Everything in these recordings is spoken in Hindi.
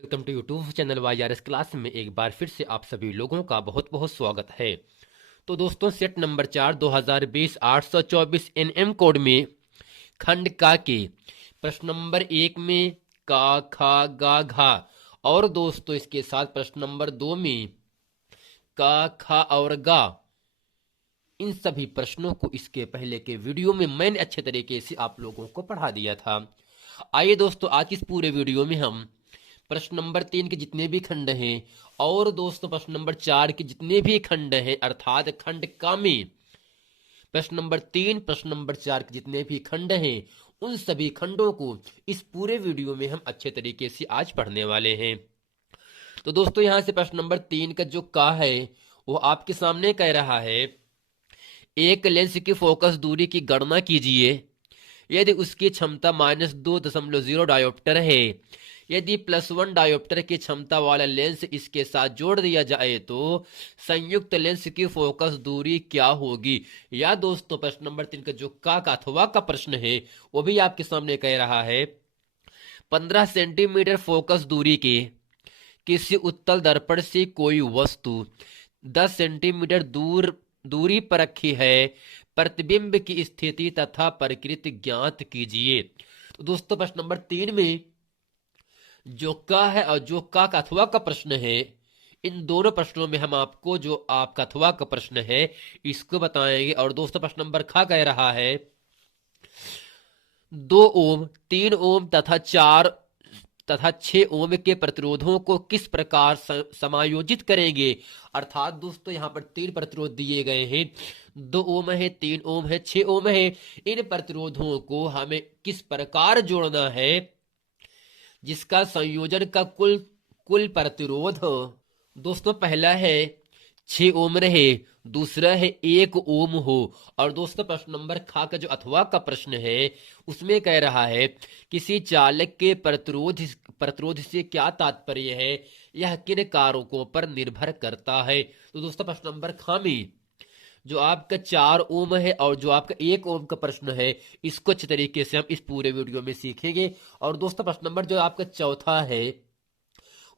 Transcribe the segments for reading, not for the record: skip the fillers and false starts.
Welcome to YouTube channel YRS class में एक बार फिर से आप सभी लोगों का बहुत बहुत स्वागत है। तो दोस्तों सेट नंबर 4 2020 824 एनएम कोड में खंड का के प्रश्न नंबर 1 में का खा गा घा और दोस्तों इसके साथ प्रश्न नंबर 2 में का खा और गा, इन सभी प्रश्नों को इसके पहले के वीडियो में मैंने अच्छे तरीके से आप लोगों को पढ़ा दिया था। आइए दोस्तों आज इस पूरे वीडियो में हम प्रश्न नंबर 3 के जितने भी खंड हैं और दोस्तों प्रश्न नंबर 4 के जितने भी खंड हैं अर्थात खंड का में प्रश्न नंबर 3 प्रश्न नंबर 4 के जितने भी खंड हैं उन सभी खंडों को इस पूरे वीडियो में हम अच्छे तरीके से आज पढ़ने वाले हैं। तो दोस्तों यहां से प्रश्न नंबर 3 का जो का है वो आपके सामने कह रहा है एक लेंस की फोकस दूरी की गणना कीजिए यदि उसकी क्षमता -2.0 डायोप्टर है। यदि +1 डायोप्टर की क्षमता वाला लेंस इसके साथ जोड़ दिया जाए तो संयुक्त लेंस की फोकस दूरी क्या होगी। या दोस्तों प्रश्न नंबर 3 का जो का अथवा का प्रश्न है वो भी आपके सामने कह रहा है 15 सेंटीमीटर फोकस दूरी के किसी उत्तल दर्पण से कोई वस्तु 10 सेंटीमीटर दूरी पर रखी है, प्रतिबिंब की स्थिति तथा प्रकृति ज्ञात कीजिए। तो दोस्तों प्रश्न नंबर 3 में जो का है और जो का अथवा का प्रश्न है, इन दोनों प्रश्नों में हम आपको जो आपका अथवा का प्रश्न है इसको बताएंगे। और दोस्तों प्रश्न नंबर खा कह रहा है 2 ओम 3 ओम तथा 6 ओम के प्रतिरोधों को किस प्रकार समायोजित करेंगे। अर्थात दोस्तों यहां पर 3 प्रतिरोध दिए गए हैं, 2 ओम है, 3 ओम है, 6 ओम है। इन प्रतिरोधों को हमें किस प्रकार जोड़ना है जिसका संयोजन का कुल कुल प्रतिरोध दोस्तों पहला है 6 ओम रहे, दूसरा है 1 ओम हो। और दोस्तों प्रश्न नंबर खा का जो अथवा का प्रश्न है उसमें कह रहा है किसी चालक के प्रतिरोध से क्या तात्पर्य है, यह किन कारकों पर निर्भर करता है। तो दोस्तों प्रश्न नंबर खा में जो आपका 4 ओम है और जो आपका 1 ओम का प्रश्न है इसको अच्छे तरीके से हम इस पूरे वीडियो में सीखेंगे। और दोस्तों प्रश्न नंबर जो आपका चौथा है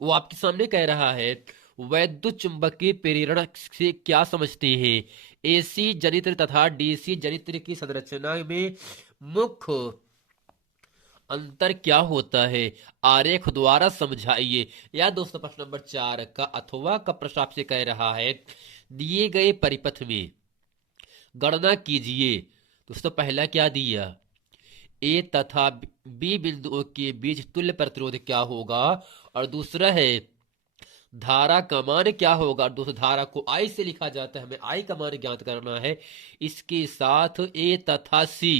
वो आपके सामने कह रहा है वैद्युत चुंबकीय प्रेरण से क्या समझते हैं, एसी जनित्र तथा डीसी जनित्र की संरचना में मुख्य अंतर क्या होता है, आरेख द्वारा समझाइए। या दोस्तों प्रश्न नंबर 4 का अथवा का प्रश्न आपसे कह रहा है दिए गए परिपथ में गणना कीजिए। दोस्तों पहला क्या दिया, ए तथा बी बिंदुओं के बीच तुल्य प्रतिरोध क्या होगा, और दूसरा है धारा का मान क्या होगा। दोस्तों धारा को आई से लिखा जाता है, हमें आई का मान ज्ञात करना है। इसके साथ ए तथा सी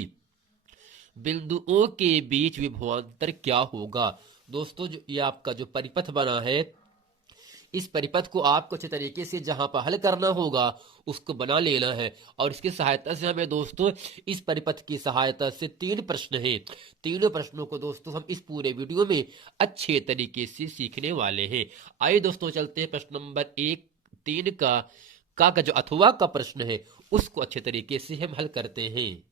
बिंदुओं के बीच विभवांतर क्या होगा। दोस्तों जो ये आपका जो परिपथ बना है इस परिपथ को आपको अच्छे तरीके से जहां पर हल करना होगा उसको बना लेना है। और इसकी सहायता से हमें दोस्तों इस परिपथ की सहायता से 3 प्रश्न हैं, तीनों प्रश्नों को दोस्तों हम इस पूरे वीडियो में अच्छे तरीके से सीखने वाले हैं। आइए दोस्तों चलते हैं प्रश्न नंबर 1 3 का जो अथवा का प्रश्न है उसको अच्छे तरीके से हम हल करते हैं।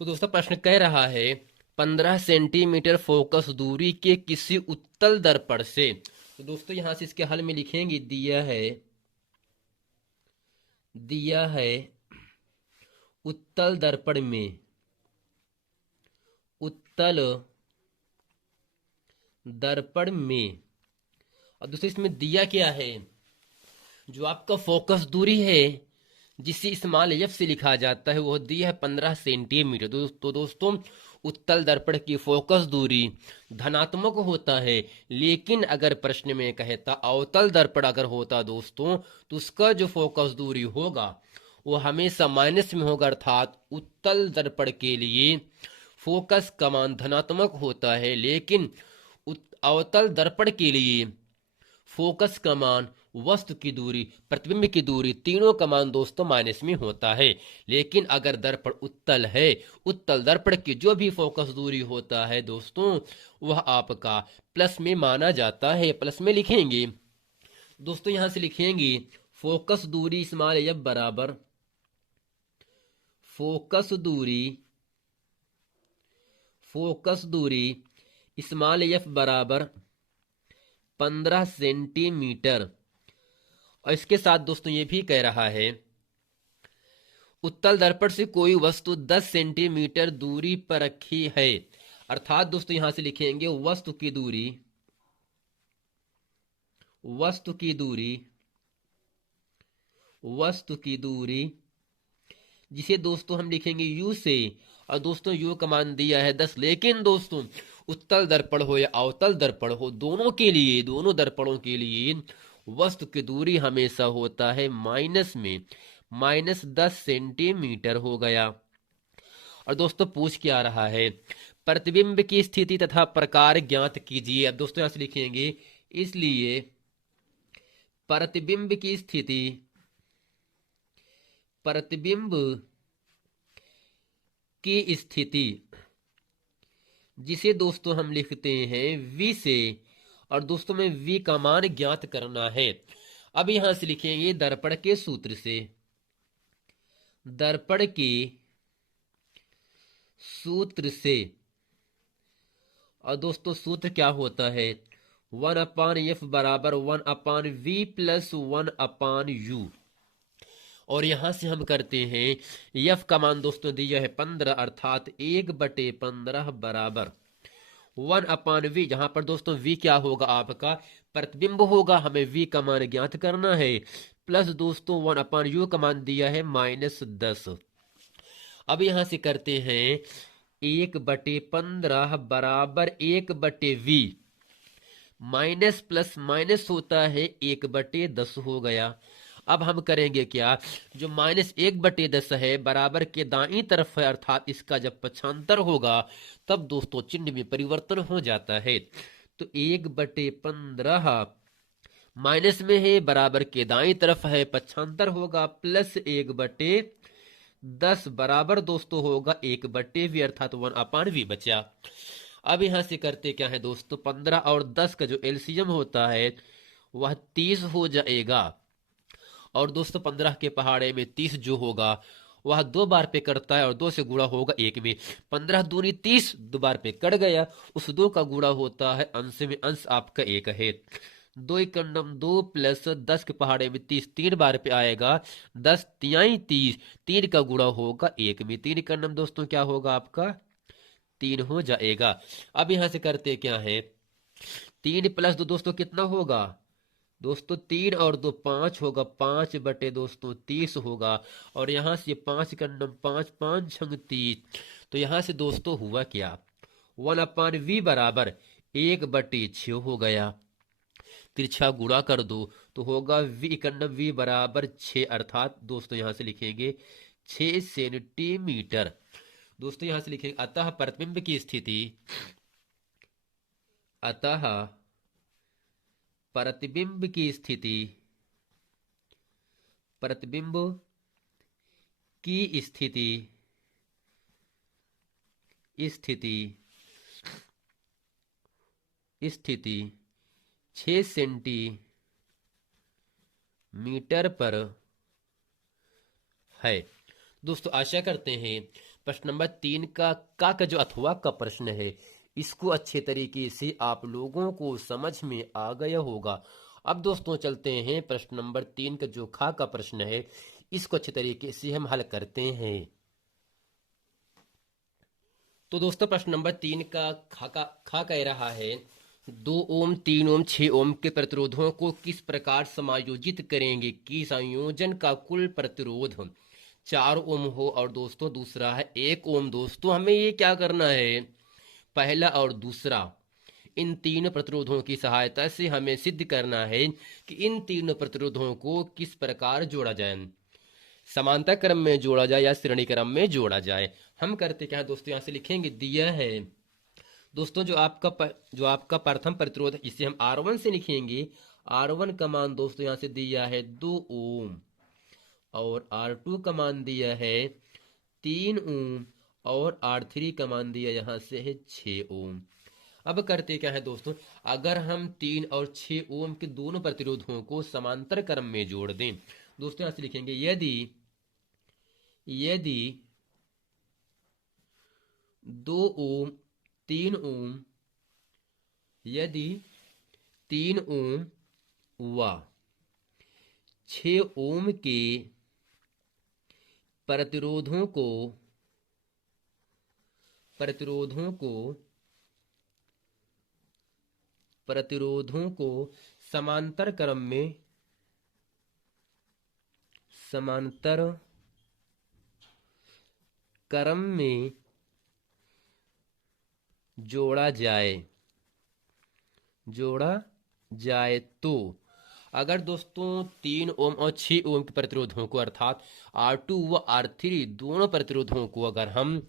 तो दोस्तों प्रश्न कह रहा है 15 सेंटीमीटर फोकस दूरी के किसी उत्तल दर्पण से। तो दोस्तों यहां से इसके हल में लिखेंगे दिया है उत्तल दर्पण में और दोस्तों इसमें दिया क्या है, जो आपका फोकस दूरी है जिसे स्मॉल एफ से लिखा जाता है वह दिया है 15 सेंटीमीटर। तो दोस्तों उत्तल दर्पण की फोकस दूरी धनात्मक होता है, लेकिन अगर प्रश्न में कहता अवतल दर्पण अगर होता दोस्तों तो उसका जो फोकस दूरी होगा वो हमेशा माइनस में होगा। अर्थात उत्तल दर्पण के लिए फोकस का मान धनात्मक होता है, लेकिन अवतल दर्पण के लिए फोकस का मान, वस्तु की दूरी, प्रतिबिंब की दूरी, तीनों का मान दोस्तों माइनस में होता है। लेकिन अगर दर्पण उत्तल है, उत्तल दर्पण की जो भी फोकस दूरी होता है दोस्तों वह आपका प्लस में माना जाता है। प्लस में लिखेंगे दोस्तों, यहां से लिखेंगे फोकस दूरी स्मॉल एफ बराबर फोकस दूरी स्मॉल एफ बराबर 15 सेंटीमीटर। और इसके साथ दोस्तों ये भी कह रहा है उत्तल दर्पण से कोई वस्तु 10 सेंटीमीटर दूरी पर रखी है। अर्थात दोस्तों यहां से लिखेंगे वस्तु की दूरी, वस्तु की दूरी, वस्तु की दूरी, जिसे दोस्तों हम लिखेंगे u से। और दोस्तों u का मान दिया है 10। लेकिन दोस्तों उत्तल दर्पण हो या अवतल दर्पण हो, दोनों के लिए, दोनों दर्पणों के लिए वस्तु की दूरी हमेशा होता है माइनस में, -10 सेंटीमीटर हो गया। और दोस्तों पूछ क्या रहा है, प्रतिबिंब की स्थिति तथा प्रकार ज्ञात कीजिए। अब दोस्तों यहां से लिखेंगे इसलिए प्रतिबिंब की स्थिति, प्रतिबिंब की स्थिति, जिसे दोस्तों हम लिखते हैं v से। और दोस्तों में v का मान ज्ञात करना है। अब यहां से लिखेंगे दर्पण के सूत्र से, दर्पण के सूत्र से। और दोस्तों सूत्र क्या होता है, 1/f बराबर 1/v प्लस 1/u। और यहां से हम करते हैं f का मान दोस्तों दिया है 15, अर्थात 1/15 बराबर 1/v। जहां पर दोस्तों v क्या होगा, आपका प्रतिबिंब होगा, हमें v का मान ज्ञात करना है, प्लस दोस्तों 1/u का मान दिया है -10। अब यहां से करते हैं 1/15 बराबर 1/v, माइनस प्लस माइनस होता है 1/10 हो गया। अब हम करेंगे क्या, जो -1/10 है बराबर के दाईं तरफ है, अर्थात इसका जब पक्षांतर होगा तब दोस्तों चिन्ह में परिवर्तन हो जाता है। तो 1/15 माइनस में है, बराबर के दाईं तरफ है, पक्षांतर होगा प्लस 1/10 बराबर दोस्तों होगा 1/v, अर्थात 1/v बचा। अब यहां से करते क्या है दोस्तों, 15 और 10 का जो एलसीएम होता है वह 30 हो जाएगा। और दोस्तों 15 के पहाड़े में 30 जो होगा वह 2 बार पे कटता है और 2 से गुणा होगा 1 में। 15 दूनी 30, 2 बार पे कट गया, उस 2 का गुणा होता है अंश में, अंश आपका 1 है। 2 एकम 2 प्लस 10 के पहाड़े में 30, 3 बार पे आएगा, 10 तियाई 30, 3 का गुणा होगा 1 में, 3 एकम दोस्तों क्या होगा आपका 3 हो जाएगा। अब यहां से करते क्या है, 3 प्लस 2 दोस्तों कितना होगा दोस्तों, 3 और 2 5 होगा, 5 दोस्तों 30 होगा। और यहां से 5 का नम 5, 5 छंग 30। तो यहां से दोस्तों हुआ क्या, 1/v बराबर 1/6 हो गया। तिरछा गुणा कर दो तो होगा v बराबर 6, अर्थात दोस्तों यहां से लिखेंगे 6 सेंटीमीटर। दोस्तों यहां से लिखेंगे अतः प्रतिबिंब की स्थिति, अतः प्रतिबिंब की स्थिति, प्रतिबिंब की स्थिति, स्थिति, स्थिति 6 सेंटीमीटर पर है। दोस्तों आशा करते हैं प्रश्न नंबर 3 का जो अथवा का प्रश्न है इसको अच्छे तरीके से आप लोगों को समझ में आ गया होगा। अब दोस्तों चलते हैं प्रश्न नंबर 3 का जो खा का प्रश्न है इसको अच्छे तरीके से हम हल करते हैं। तो दोस्तों प्रश्न नंबर 3 का खा कह रहा है 2 ओम 3 ओम 6 ओम के प्रतिरोधों को किस प्रकार समायोजित करेंगे कि संयोजन का कुल प्रतिरोध 4 ओम हो। और दोस्तों दूसरा है 1 ओम। दोस्तों हमें ये क्या करना है, पहला और दूसरा इन तीन प्रतिरोधों की सहायता से हमें सिद्ध करना है कि इन तीनों प्रतिरोधों को किस प्रकार जोड़ा जाए, समांतर क्रम में जोड़ा जाए या श्रेणी क्रम में जोड़ा जाए। हम करते क्या है दोस्तों, यहां से लिखेंगे दिया है दोस्तों जो आपका प्रथम प्रतिरोध है इसे हम R1 से लिखेंगे। R1 का मान दोस्तों यहां से दिया है 2 ओम और R2 का मान दिया है 3 ओम और R3 का मान दिया यहां से है 6 ओम। अब करते क्या है दोस्तों, अगर हम 3 और 6 ओम के दोनों प्रतिरोधों को समांतर क्रम में जोड़ दें, दोस्तों यहां से लिखेंगे यदि 2 ओम 3 ओम, यदि 3 ओम व 6 ओम के प्रतिरोधों को समांतर क्रम में जोड़ा जाए तो अगर दोस्तों 3 ओम और 6 ओम के प्रतिरोधों को अर्थात R2 व R3 दोनों प्रतिरोधों को अगर हम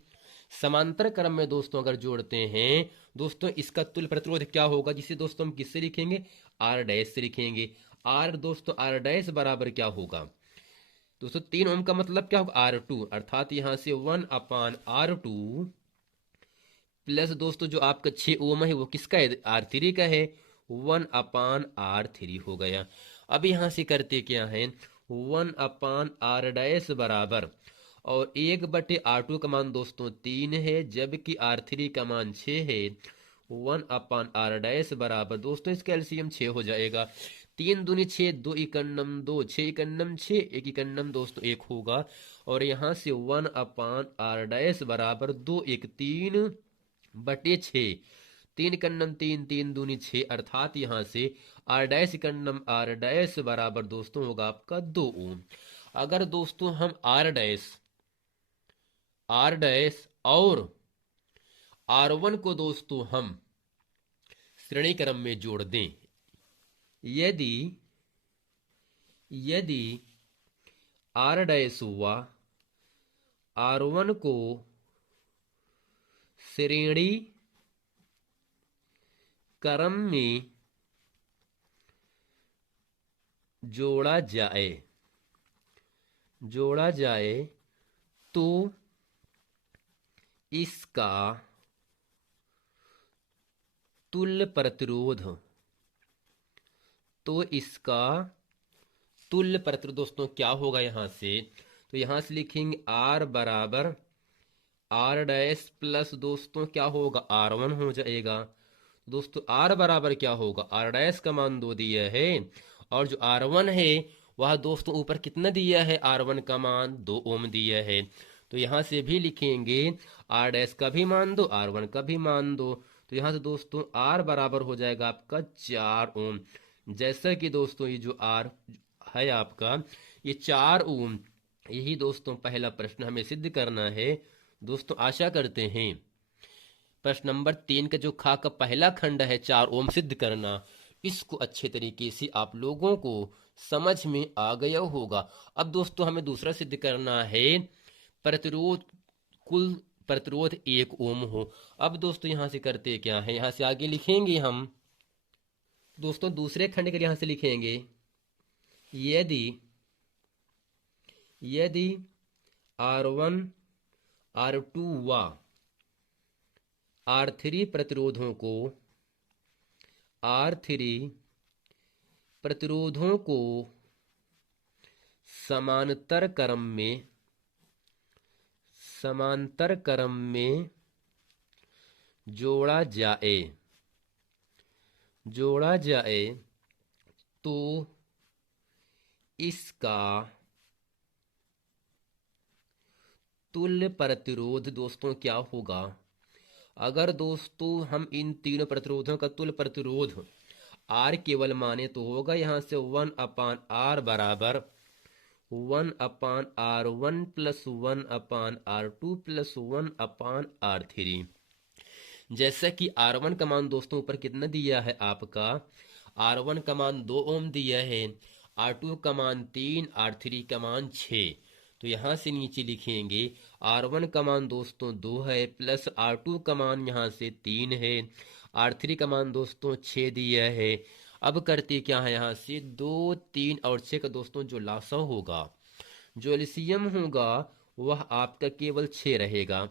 समांतर क्रम में दोस्तों अगर जोड़ते हैं दोस्तों, इसका तुल्य प्रतिरोध क्या होगा, जिसे दोस्तों हम किससे लिखेंगे, R डैश से लिखेंगे। R दोस्तों R डैश बराबर क्या होगा दोस्तों, 3 ओम का मतलब क्या होगा, R2, अर्थात यहां से 1/R2 प्लस दोस्तों जो आपका 6 ओम है वो किसका है, R3 का है, 1/R3 हो गया। अब यहां से करते क्या है, 1/R डैश बराबर और 1/R2 का मान दोस्तों 3 है, जबकि R3 का मान 6 है। 1/R डैश बराबर दोस्तों इसका एलसीएम 6 हो जाएगा। 3 दूनी 6, 2 इकन्नम 2, 6 इकन्नम 6, 1 इकन्नम दोस्तों 1 होगा। और यहाँ से 1/R डैश बराबर 2 1 3/6, 3 इकन्नम 3, 3 दूनी 6, अर्थात यहाँ से R डैश इकन्नम R डैश बराबर दोस्तों होगा आपका 2 ओम। अगर दोस्तों हम R डैश और R1 को दोस्तों हम श्रेणी क्रम में जोड़ दें, यदि R डैश व R1 को श्रेणी क्रम में जोड़ा जाए तो इसका तुल्य प्रतिरोध दोस्तों क्या होगा, यहां से तो यहां से लिखेंगे R बराबर R डैश प्लस दोस्तों क्या होगा, R1 हो जाएगा। दोस्तों R बराबर क्या होगा, R डैश का मान 2 दिया है और जो R1 है वह दोस्तों ऊपर कितना दिया है, R1 का मान 2 ओम दिया है। तो यहां से भी लिखेंगे R डैश का भी मान 2, R1 का भी मान 2। तो यहां से दोस्तों R बराबर हो जाएगा आपका 4 ओम। जैसा कि दोस्तों ये जो R है आपका ये 4 ओम, यही दोस्तों पहला प्रश्न हमें सिद्ध करना है। दोस्तों आशा करते हैं प्रश्न नंबर 3 का जो खा का पहला खंड है 4 ओम सिद्ध करना, इसको अच्छे तरीके से आप लोगों को समझ में आ गया होगा। अब दोस्तों हमें दूसरा सिद्ध करना है कुल प्रतिरोध 1 ओम हो। अब दोस्तों यहां से करते क्या है, यहां से आगे लिखेंगे हम दोस्तों दूसरे खंड के यहां से लिखेंगे यदि R1 R2 व R3 प्रतिरोधों को समांतर क्रम में जोड़ा जाए तो इसका तुल्य प्रतिरोध दोस्तों क्या होगा। अगर दोस्तों हम इन तीनों प्रतिरोधों का तुल्य प्रतिरोध R केवल माने तो होगा यहां से 1/R बराबर 1/R1 plus 1/R2 plus 1/R3। जैसा कि R1 का मान दोस्तों ऊपर कितना दिया है आपका, R1 का मान 2 ओम दिया है, R2 का मान 3, R3 का मान 6। तो यहां से नीचे लिखेंगे R1 का मान दोस्तों 2 है प्लस R2 का मान यहां से 3 है, R3 का मान दोस्तों 6 दिया है। अब करते क्या है, यहां से 2 3 और 6 का दोस्तों जो लासा होगा, जो एलसीएम होगा वह आपका केवल 6 रहेगा।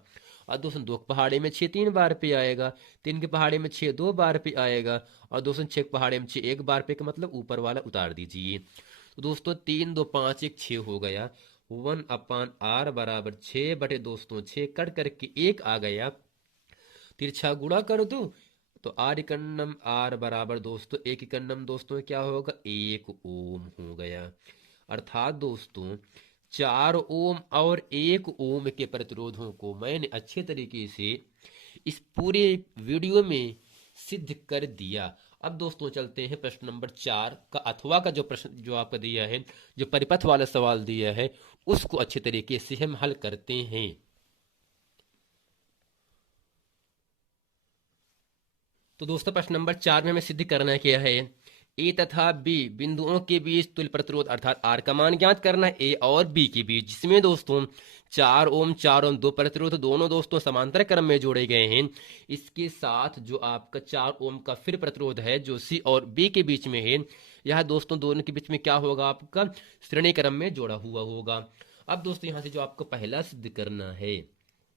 और दोस्तों 2 के पहाड़े में 6 3 बार पे आएगा, 3 के पहाड़े में 6 2 बार पे आएगा और दोस्तों 6 के पहाड़े में 6 1 बार पे का मतलब ऊपर वाला उतार दीजिए। तो दोस्तों 3 2 5 1 6 हो गया। 1/R बराबर 6 बटे दोस्तों 6 कट करके 1 आ गया। तिरछा गुणा कर दो तो आर इकन्नम आर बराबर दोस्तों एक इकन्नम दोस्तों क्या होगा 1 ओम हो गया। अर्थात दोस्तों 4 ओम और 1 ओम के प्रतिरोधों को मैंने अच्छे तरीके से इस पूरे वीडियो में सिद्ध कर दिया। अब दोस्तों चलते हैं प्रश्न नंबर 4 का, अथवा का जो प्रश्न जो आपका दिया है, जो परिपथ वाला सवाल दिया है, उसको अच्छे तरीके से हम हल करते हैं। तो दोस्तों प्रश्न नंबर 4 में हमें सिद्ध करना क्या है, ए तथा बी बिंदुओं के बीच तुल्य प्रतिरोध अर्थात आर का मान ज्ञात करना है ए और बी के बीच, जिसमें दोस्तों 4 ओम दो प्रतिरोध दोनों दोस्तों समांतर क्रम में जोड़े गए हैं। इसके साथ जो आपका 4 ओम का फिर प्रतिरोध है जो सी और बी के बीच में है, यह दोस्तों दोनों के बीच में क्या होगा आपका श्रेणी क्रम में जोड़ा हुआ होगा। अब दोस्तों यहां से जो आपको पहला सिद्ध करना है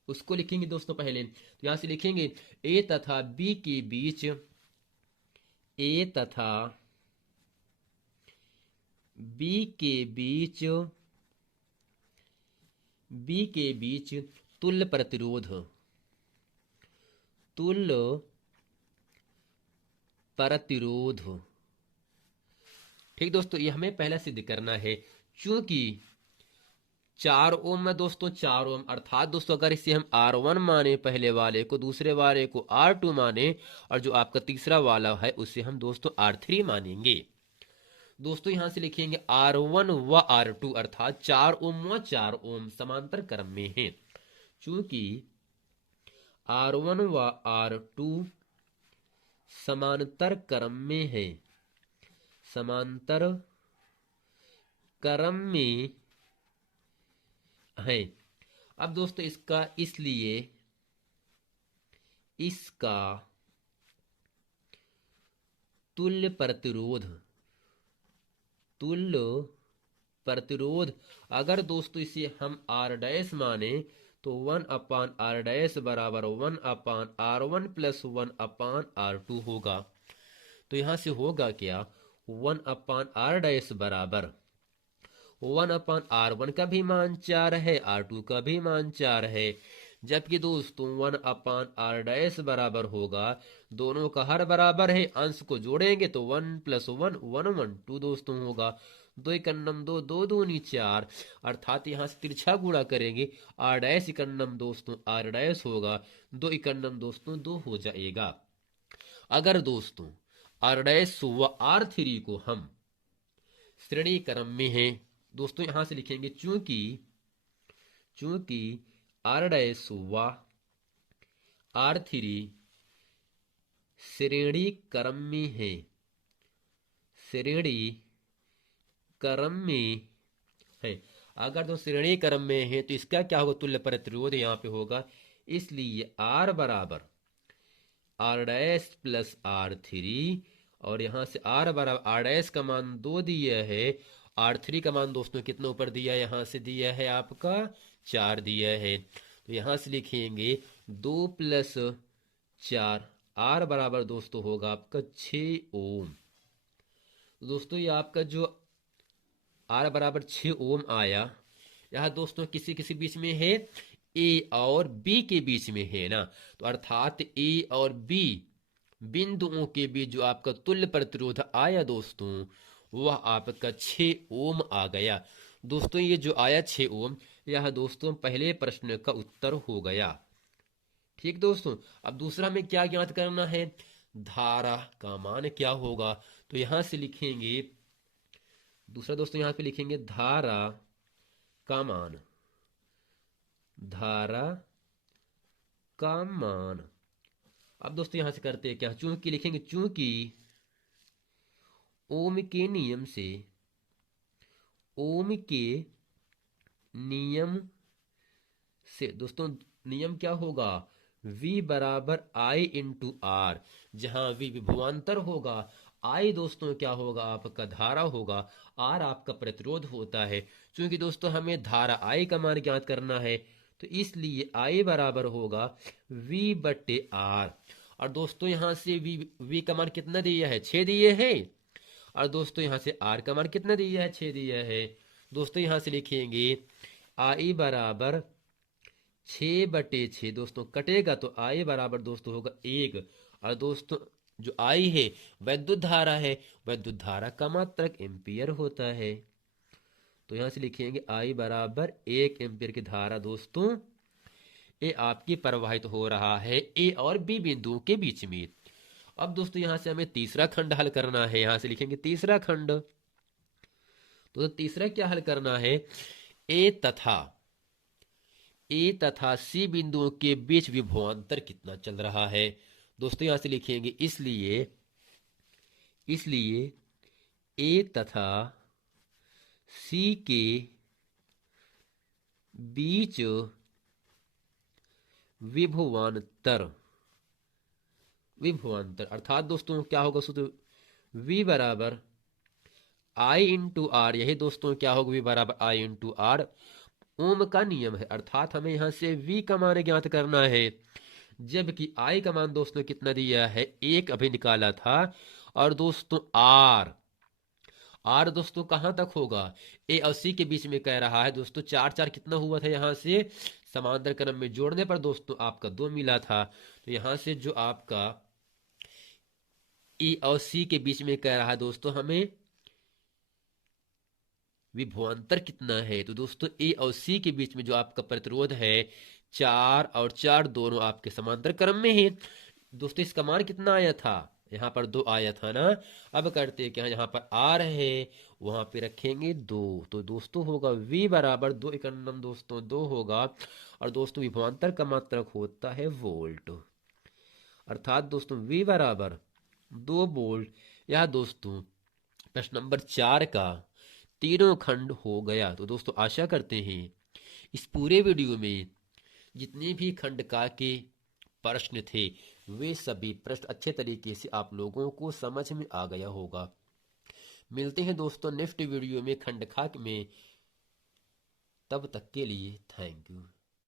उसको लिखेंगे दोस्तों पहले, तो यहां से लिखेंगे ए तथा बी के बीच, ए तथा बी के बीच, बी के बीच तुल्य प्रतिरोध, तुल्य प्रतिरोध। ठीक दोस्तों, ये हमें पहला सिद्ध करना है। क्योंकि 4 ओम में दोस्तों 4 ओम अर्थात दोस्तों अगर इसे हम R1 माने पहले वाले को, दूसरे वाले को R2 माने और जो आपका तीसरा वाला है उसे हम दोस्तों R3 मानेंगे। दोस्तों यहां से लिखेंगे R1 व R2 अर्थात 4 ओम व 4 ओम समांतर क्रम में है। चूंकि R1 व R2 समांतर क्रम में है, समांतर क्रम में है। अब दोस्तों इसका इसलिए इसका तुल्य प्रतिरोध, तुल्य प्रतिरोध अगर दोस्तों इसे हम R डैश माने तो 1/R डैश बराबर 1/R1 प्लस 1/R2 होगा। तो यहां से होगा क्या 1/R डैश बराबर 1/R1 का भी मान 4 है, R2 का भी मान 4 है, जबकि दोस्तों 1/R डैश बराबर होगा, दोनों का हर बराबर है, अंश को जोड़ेंगे तो 1 प्लस 1 1 1 2 दोस्तों होगा। 2 इकन्नम 2 2 दूनी 4 अर्थात यहां से तिरछा गुणा करेंगे R डैश इकन्नम दोस्तों R डैश होगा, 2 इकन्नम दोस्तों 2 हो जाएगा। अगर दोस्तों R डैश व R3 को हम श्रेणी क्रम में है दोस्तों, यहां से लिखेंगे चूंकि चूंकि R डैश व R3 श्रेणी क्रम में है, श्रेणी क्रम में है, अगर तो श्रेणी क्रम में है तो इसका क्या होगा तुल्य प्रतिरोध यहाँ पे होगा। इसलिए R बराबर R डैश प्लस R3 और यहां से R बराबर R डैश का मान 2 दिया है, R3 का मान दोस्तों कितना ऊपर दिया है, यहां से दिया है आपका 4 दिया है। तो यहां से लिखेंगे 2 प्लस 4 R बराबर दोस्तों होगा आपका 6 ओम। दोस्तों ये आपका जो R बराबर 6 ओम आया, यह दोस्तों किसी किसी बीच में है, ए और बी के बीच में है ना, तो अर्थात ए और बी बिंदुओं के बीच जो आपका तुल्य प्रतिरोध आया दोस्तों वह आपका 6 ओम आ गया। दोस्तों ये जो आया 6 ओम, यह दोस्तों पहले प्रश्न का उत्तर हो गया। ठीक दोस्तों, अब दूसरा में क्या ज्ञात करना है, धारा का मान क्या होगा, तो यहां से लिखेंगे दूसरा दोस्तों यहां पे लिखेंगे धारा का मान, धारा का मान। अब दोस्तों यहां से करते हैं क्या, चूंकि लिखेंगे चूंकि ओम के नियम से, ओम के नियम से दोस्तों नियम क्या होगा V बराबर I इंटू R, जहां V विभवांतर होगा, I दोस्तों क्या होगा आपका धारा होगा, R आपका प्रतिरोध होता है। क्योंकि दोस्तों हमें धारा I का मान ज्ञात करना है तो इसलिए I बराबर होगा V बटे R। और दोस्तों यहां से V का मान कितना दिया है 6 दिए है, और दोस्तों यहां से R का मान कितना दिया है 6 दिया है। दोस्तों यहां से लिखेंगे I बराबर 6 बटे 6 दोस्तों कटेगा तो I बराबर दोस्तों होगा 1, और दोस्तों जो आई है वैद्युत धारा है, वैद्युत धारा का मात्रक एम्पियर होता है। तो यहां से लिखेंगे आई बराबर 1 एम्पियर की धारा दोस्तों ये आपकी प्रवाहित हो रहा है ए और बी बिंदुओं के बीच में। अब दोस्तों यहां से हमें तीसरा खंड हल करना है, यहां से लिखेंगे तीसरा खंड। तो तीसरा क्या हल करना है, ए तथा सी बिंदुओं के बीच विभवांतर कितना चल रहा है। दोस्तों यहां से लिखेंगे इसलिए ए तथा सी के बीच विभवांतर अर्थात दोस्तों क्या होगा सूत्र, V बराबर आई इंटू आर। यही दोस्तों क्या होगा, V बराबर आई इंटू आर। ओम का नियम है, अर्थात हमें यहां से V का मान ज्ञात करना है, जबकि I का मान दोस्तों कितना दिया है, 1 अभी निकाला था। और दोस्तों आर दोस्तों कहां तक होगा, ए और सी के बीच में कह रहा है दोस्तों। 4 4 कितना हुआ था, यहां से समांतर क्रम में जोड़ने पर दोस्तों आपका 2 मिला था। तो यहां से जो आपका ए और सी के बीच में कह रहा है दोस्तों हमें विभवांतर कितना है। तो दोस्तों ए और सी के बीच में जो आपका प्रतिरोध है 4 और 4 दोनों आपके समांतर क्रम में है। दोस्तों इसका मान कितना आया था, यहाँ पर 2 आया था ना। अब करते हैं क्या, यहाँ पर आर है वहां पे रखेंगे 2। तो दोस्तों होगा V बराबर 2 एकम दोस्तों 2 होगा। और दोस्तों विभवांतर का मात्रक होता है वोल्ट, अर्थात दोस्तों V बराबर 2 वोल्ट। यह दोस्तों प्रश्न नंबर 4 का तीनों खंड हो गया। तो दोस्तों आशा करते हैं इस पूरे वीडियो में जितने भी खंड का के प्रश्न थे वे सभी प्रश्न अच्छे तरीके से आप लोगों को समझ में आ गया होगा। मिलते हैं दोस्तों नेक्स्ट वीडियो में खंड खा में, तब तक के लिए थैंक यू।